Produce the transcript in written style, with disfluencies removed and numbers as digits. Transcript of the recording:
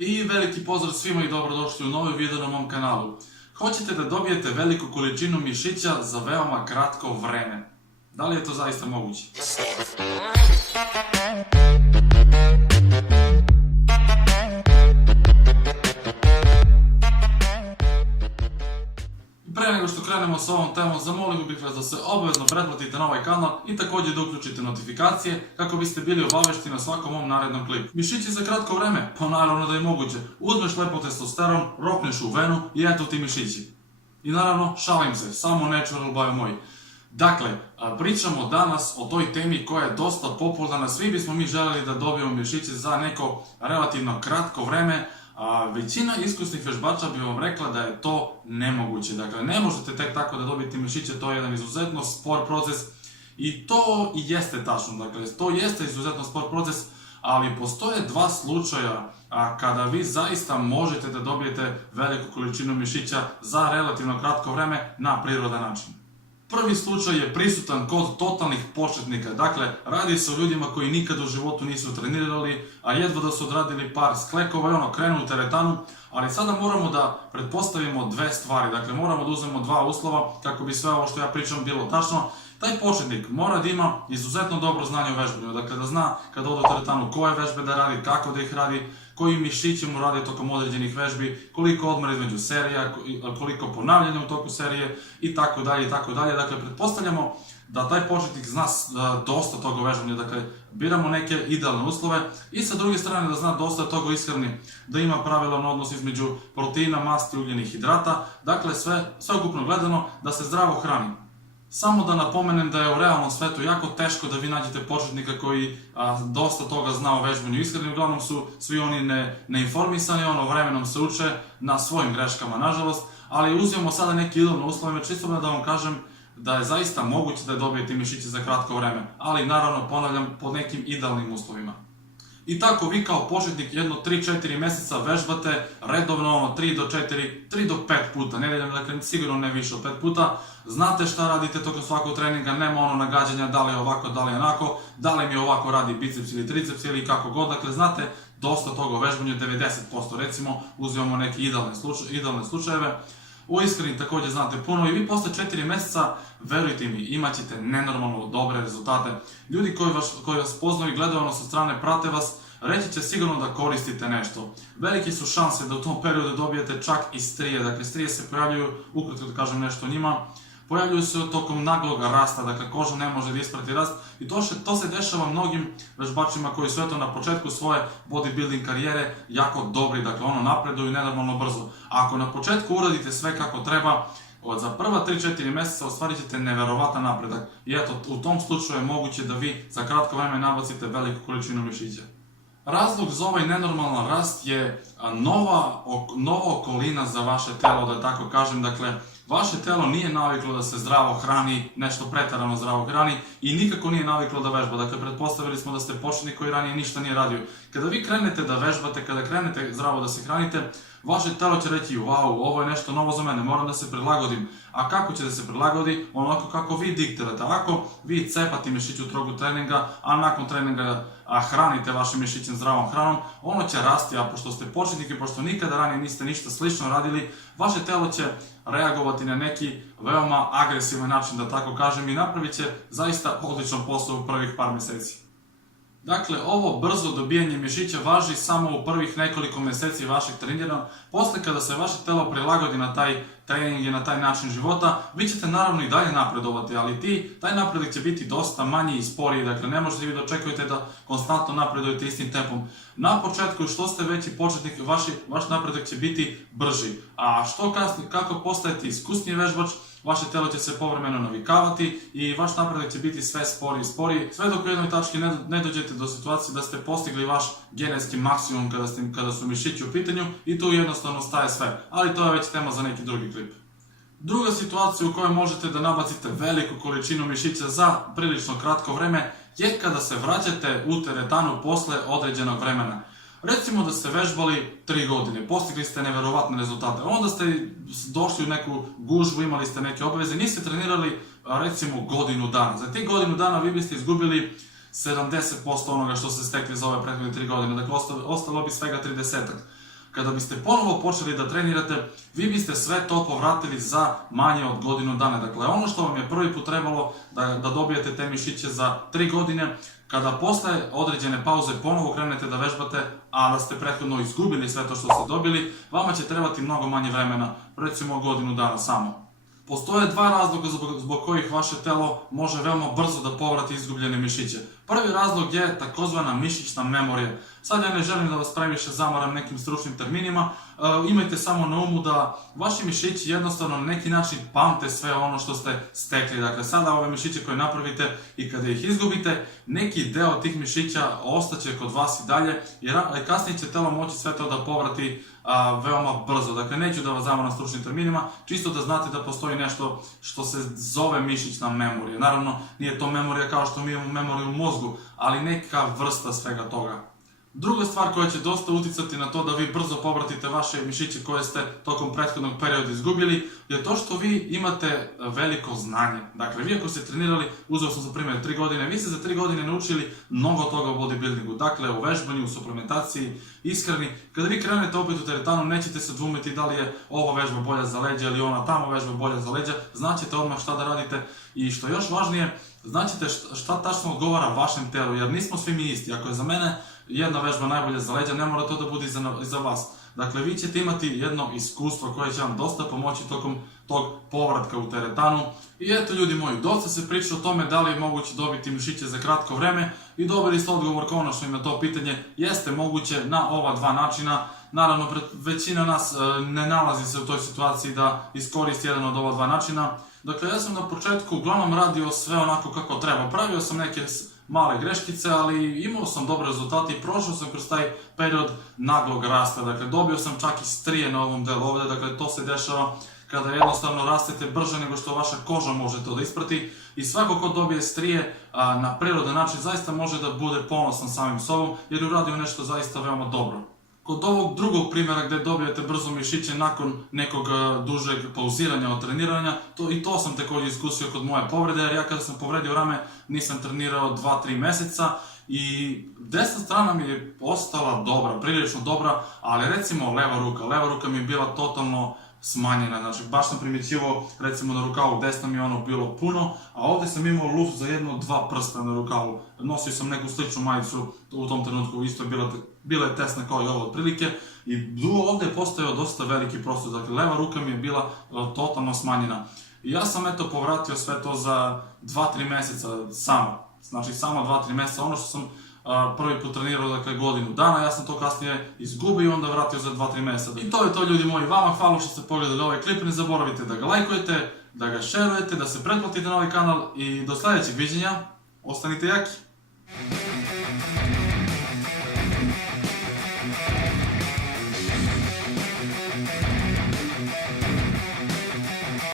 I veliki pozdrav svima i dobrodošli u novi video na mom kanalu. Hoćete da dobijete veliku količinu mišića za veoma kratko vreme. Da li je to zaista moguće? Pre nego što krenemo s ovom temom, zamolio bih vas da se obavezno pretplatite na ovaj kanal i također da uključite notifikacije kako biste bili obavešteni na svakom mom narednom klipu. Mišići za kratko vreme? Pa naravno da je moguće. Uzmeš lepo testosteron, ropneš u venu i eto ti mišići. I naravno, šalim se, samo natural by moj. Dakle, pričamo danas o toj temi koja je dosta popularna. Svi bismo mi željeli da dobijemo mišiće za neko relativno kratko vreme, a većina iskusnih vežbača bi vam rekla da je to nemoguće. Dakle, ne možete tek tako da dobijete mišiće, to je jedan izuzetno spor proces i to i jeste tačno. Dakle, to jeste izuzetno spor proces, ali postoje dva slučaja kada vi zaista možete da dobijete veliku količinu mišića za relativno kratko vreme na prirodan način. Prvi slučaj je prisutan kod totalnih početnika, dakle radi se o ljudima koji nikad u životu nisu trenirali, a jedva da su odradili par sklekova i krenu u teretanu, ali sada moramo da pretpostavimo dve stvari, dakle moramo da uzmemo dva uslova kako bi sve ovo što ja pričam bilo tačno. Taj početnik mora da ima izuzetno dobro znanje o vežbanju, dakle da zna kada ode u teretanu koje vežbe da radi, kako da ih radi, koji mišići mu radi tokom određenih vežbi, koliko odmora između serija, koliko ponavljanja u toku serije i tako dalje i tako dalje. Dakle, pretpostavljamo da taj početnik zna dosta toga o vežbanju, dakle biramo neke idealne uslove i sa druge strane da zna dosta toga o ishrani, da ima pravilan odnos između proteina, masti i ugljenih hidrata, dakle sve ukupno gledano da se zdravo hrani. Samo da napomenem da je u realnom svetu jako teško da vi nađete početnika koji dosta toga zna o vežbanju i ishrani, uglavnom su svi oni neinformisani, vremenom se uče na svojim greškama, nažalost, ali uzimamo sada neke idealne uslove, čisto da vam kažem da je zaista moguće da dobijete mišiće za kratko vreme, ali naravno ponavljam pod nekim idealnim uslovima. I tako vi kao početnik jedno 3-4 mjeseca vežbate redovno 3 do 5 puta, nedeljom, dakle sigurno ne više od 5 puta. Znate šta radite tokom svakog treninga, nema nagađanja da li je ovako, da li je onako, da li mi ovako radi biceps ili triceps ili kako god, dakle znate dosta toga o vežbanju, 90% recimo, uzimamo neke idealne slučajeve. U ishrani također znate puno i vi posle 4 mjeseca, verujte mi, imat ćete nenormalno dobre rezultate. Ljudi koji vas poznaju i gledaju sa strane, prate vas, reći će sigurno da koristite nešto. Velike su šanse da u tom periodu dobijete čak i strije, dakle strije se pojavljuju, ukratko da kažem nešto o njima, pojavljuju se tokom naglog rasta, dakle koža ne može da isprati rast i to se dešava mnogim vežbačima koji su na početku svoje bodybuilding karijere jako dobri, dakle napreduju nenormalno brzo. Ako na početku uradite sve kako treba, za prva 3-4 mjeseca ostvarit ćete neverovatan napredak i eto, u tom slučaju je moguće da vi za kratko vreme nabacite veliku količinu mišića. Razlog za ovaj nenormalan rast je nova okolina za vaše telo, da tako kažem, dakle vaše telo nije naviklo da se zdravo hrani, nešto preterano zdravo hrani i nikako nije naviklo da vežba. Dakle, pretpostavili smo da ste početnik koji ranije ništa nije radio. Kada vi krenete da vežbate, kada krenete zdravo da se hranite, vaše telo će reći, wow, ovo je nešto novo za mene, moram da se prilagodim. A kako će da se prilagodi? Onako kako vi diktirate. Ako vi cepate mišić u toku treninga, a nakon treninga hranite vašim mišićem zdravom hranom, ono će rasti, a pošto ste početnik i pošto nikada ranije niste ništa slično radili, vaše telo će reagovati na neki veoma agresivan način, da tako kažem, i napravit će zaista odličan posao u prvih par mjeseci. Dakle, ovo brzo dobijanje mišića važi samo u prvih nekoliko mjeseci vašeg treniranja. Posle kada se vaše telo prilagodi na taj trening i na taj način života, vi ćete naravno i dalje napredovati, ali taj napredak će biti dosta manji i sporiji, dakle ne možete vi da očekujete da konstantno napredujete istim tempom. Na početku, što ste veći početnik, vaš napredak će biti brži, a što kasnije, kako postajete iskusniji vežbač, vaše telo će se povremeno navikavati i vaš napredak će biti sve sporiji i sporiji, sve dok u jednoj tački ne dođete do situacije da ste postigli vaš genetski maksimum kada su mišići u pitanju i tu jednostavno staje sve, ali to je već tema za neki drugi klip. Druga situacija u kojoj možete da nabacite veliku količinu mišića za prilično kratko vreme je kada se vraćate u teretanu posle određenog vremena. Recimo da ste vežbali 3 godine, postigli ste neverovatne rezultate, onda ste došli u neku gužvu, imali ste neke obaveze, niste trenirali recimo godinu dana. Za tih godinu dana vi biste izgubili 70% onoga što ste stekli za ove prethodne 3 godine, dakle ostalo bi svega 30%. Kada biste ponovo počeli da trenirate, vi biste sve to povratili za manje od godinu dana. Dakle, ono što vam je prvi put trebalo da dobijete te mišiće za 3 godine, kada posle određene pauze ponovo krenete da vežbate, a da ste prethodno izgubili sve to što ste dobili, vama će trebati mnogo manje vremena, recimo godinu dana samo. Postoje dva razloga zbog kojih vaše telo može veoma brzo da povrati izgubljene mišiće. Prvi razlog je takozvana mišićna memorija. Sad ja ne želim da vas previše zamaram nekim stručnim terminima, imajte samo na umu da vaši mišići jednostavno na neki način pamte sve ono što ste stekli. Dakle, sada ove mišiće koje napravite i kada ih izgubite, neki deo tih mišića ostaće kod vas i dalje, jer kasnije će telo moći sve to da povrati veoma brzo. Dakle, neću da vas zamaram stručnim terminima, čisto da znate da postoji nešto što se zove mišićna memorija. Naravno, nije to memorija kao što mi imamo memoriju u mozgu, ali neka vrsta svega toga. Druga stvar koja će dosta uticati na to da vi brzo povratite vaše mišiće koje ste tokom prethodnog perioda izgubili je to što vi imate veliko znanje. Dakle, vi ako ste trenirali, uzeo sam za primjer 3 godine, vi ste za 3 godine naučili mnogo toga u bodybuildingu. Dakle, u vežbanju, u suplementaciji, ishrani. Kada vi krenete opet u teretanu, nećete se dvumiti da li je ova vežba bolja za leđa ili ona tamo vežba bolja za leđa. Znaćete odmah šta da radite i što je još važnije, znaćete šta tačno odgovara vašem telu, jer nismo svi mi isti. Ako je za mene jedna vežba najbolja za leđa, ne mora to da bude i za vas. Dakle, vi ćete imati jedno iskustvo koje će vam dosta pomoći tokom tog povratka u teretanu. I eto, ljudi moji, dosta se priča o tome da li je moguće dobiti mišiće za kratko vreme i dobili ste odgovor konačno i na to pitanje. Jeste moguće na ova dva načina. Naravno, većina nas ne nalazi se u toj situaciji da iskoristi jedan od ova dva načina. Dakle, ja sam na početku uglavnom radio sve onako kako treba. Pravio sam neke male greškice, ali imao sam dobre rezultate i prošao sam kroz taj period naglog rasta. Dakle, dobio sam čak i strije na ovom delu ovdje. Dakle, to se dešava kada jednostavno rastete brže nego što vaša koža može to da isprati. I svako ko dobije strije na prirodan način zaista može da bude ponosan samim sobom jer je uradio nešto zaista veoma dobro. Kod ovog drugog primjera gdje dobijete brzo mišiće nakon nekog dužeg pauziranja od treniranja, to sam također iskusio kod moje povrede, jer ja kada sam povredio rame nisam trenirao 2-3 meseca i desna strana mi je ostala dobra, prilično dobra, ali recimo leva ruka mi je bila totalno smanjena, znači baš sam primjećivao recimo na rukavu desno mi je ono bilo puno, a ovdje sam imao luft za 1-2 prsta na rukavu. Nosio sam neku sličnu majicu u tom trenutku, isto je bila je tesna kao i ovo otprilike i ovdje je postojao dosta veliki prostor, dakle leva ruka mi je bila totalno smanjena. I ja sam eto povratio sve to za 2-3 mjeseca samo, znači samo 2-3 mjeseca, ono što sam prvi put trenirao, dakle godinu dana, ja sam to kasnije izgubio i onda vratio za 2-3 mjeseca. I to je to, ljudi moji, vama hvala što ste pogledali ovaj klip, ne zaboravite da ga lajkujete, da ga šerujete, da se pretplatite na ovaj kanal i do sljedećeg viđenja, ostanite jaki!